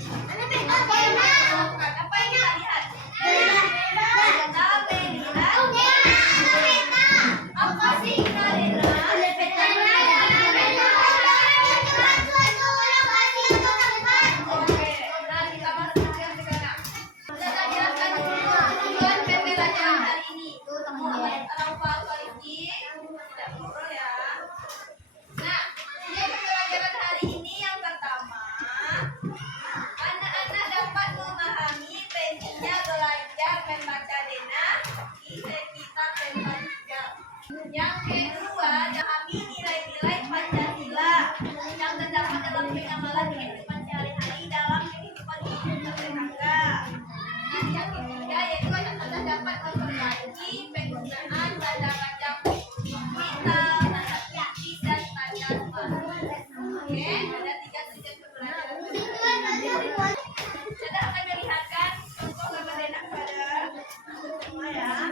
Apa yang kita lihat? Apa sih Narena? Oke, nah kita masuk yang sekarang. Kita jelaskan dulu tujuan pembelajaran hari ini. Orang paham lagi? Tidak ngobrol ya. Nah, tujuan pembelajaran hari ini yang pertama, anak-anak dapat memahami pentingnya belajar membaca dena di sekitar tempat tinggal. Yang kedua, memahami nilai-nilai Pancasila yang terdapat dalam pengamalan kehidupan sehari-hari dalam kehidupan bertetangga. Nah, yang ketiga yaitu anak-anak dapat memperbaiki penggunaan tanda baca digital, tanda ketik dan tanda spasi. Oke, ada 3 tujuan pembelajaran. Kita akan melihatkan contoh gambar dena kepada semua ya.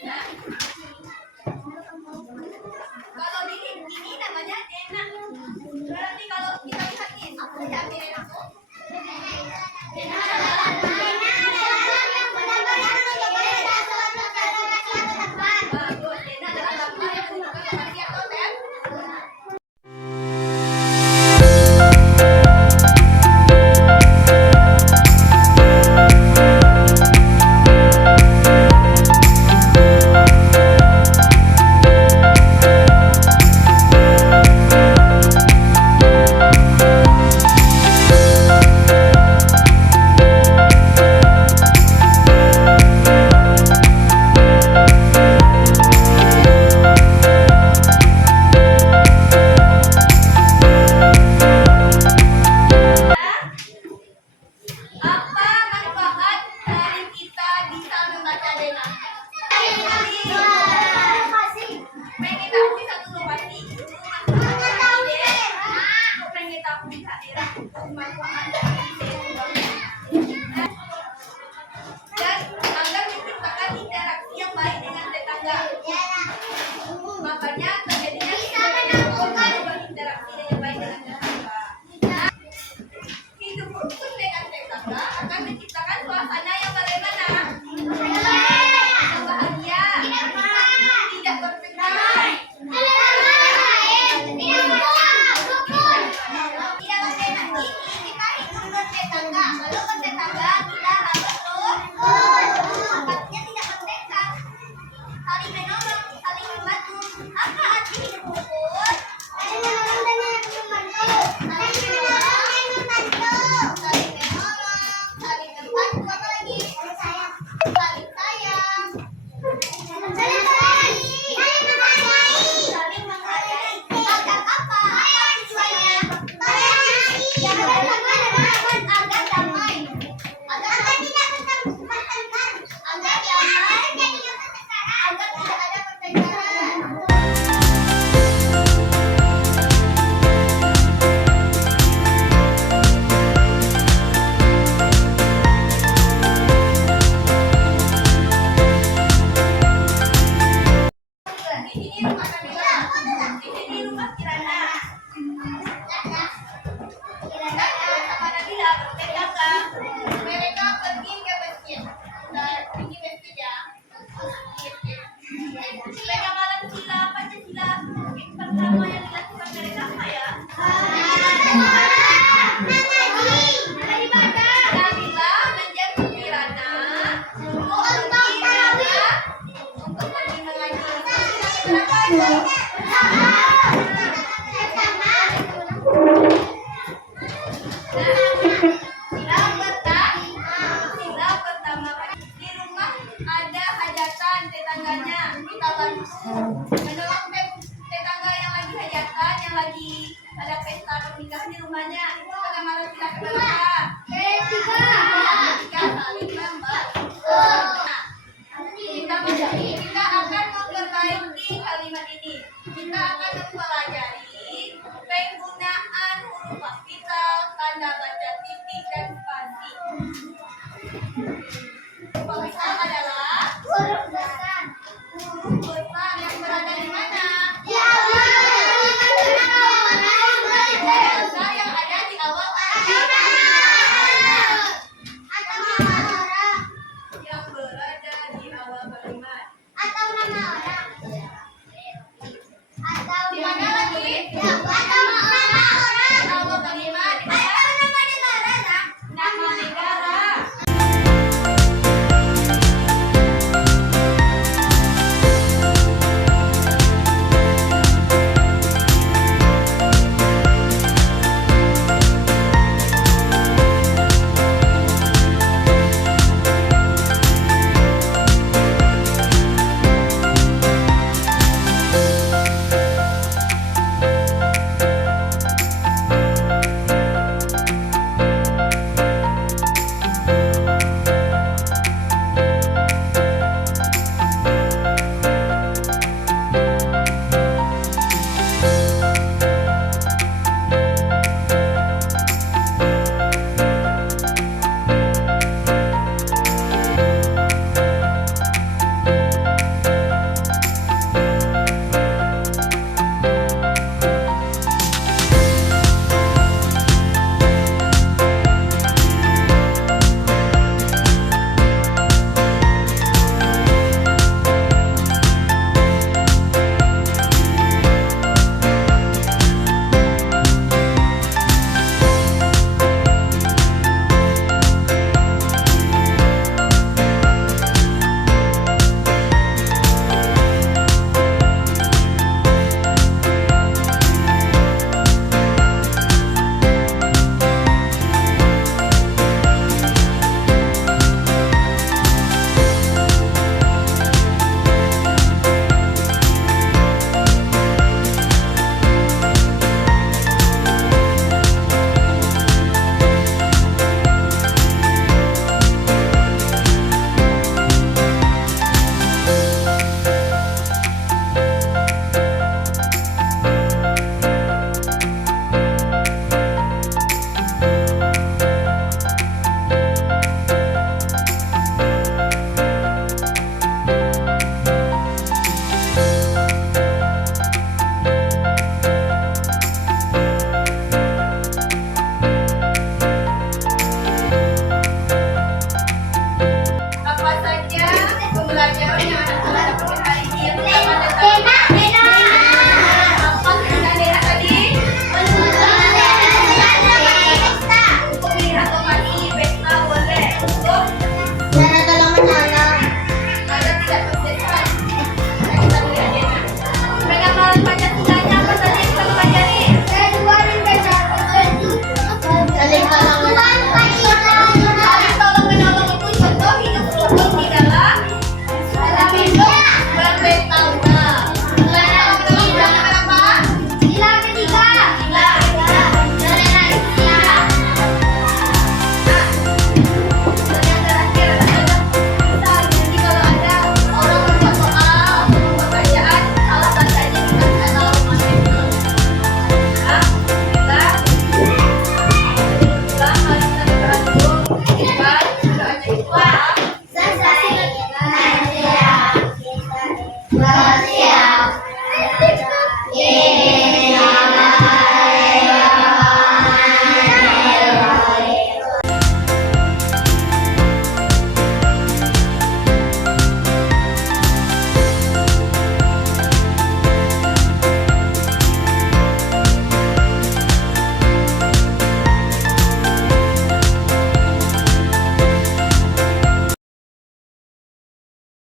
Nah, kalau di ini namanya dena. Berarti kalau kita lihat nih, apa sih arti dena itu? Dena adalah bagus. Dena adalah gambar yang menunjukkan lokasi atau tempat. Apa manfaat dari kita bisa membaca dena? Mengetahui satu lokasi itu manfaat dari dena. Mengetahui daerah itu manfaat dari dena. Dan agar menciptakan interaksi yang baik dengan tetangga. Makanya terjadinya interaksi yang baik dengan tetangga. Hidup rukun dengan tetangga akan menciptakan suasana yang bagaimana? Yang bahagia, tidak bertengkar. Dalam dena ini kita hidup bertetangga. Kalau bertetangga kita harus tempatnya tidak bertengkar, saling menolong, saling membantu. Apa arti hidup rukun? Saling menolong, saling membantu, apa lagi? Saling sayang, saling menghargai. Agar apa? Tujuannya? Agar damai. Agar tidak bertengkar. Agar damai. Agar tidak ada pertengkaran. Di sini rumah Kamila. Di sini rumah Kirana. Kirana sama Nabila bertetangga. Mereka pergi ke masjid. Nah, pergi masjid ya. Pengamalan sila Pancasila pertama yang dilakukan mereka apa ya? Nabila menjemput Kirana untuk pergi mengaji. Kenapa itu? Sila pertama di rumah ada hajatan tetangganya, kita bantu menolong tetangga yang lagi hajatan, yang lagi ada pesta pernikahan di rumahnya. Itu pengamalan sila keberapa? Ketiga saling membantu. Kita akan memperbaiki kalimat ini. Kita akan mempelajari penggunaan huruf kapital, tanda baca titik dan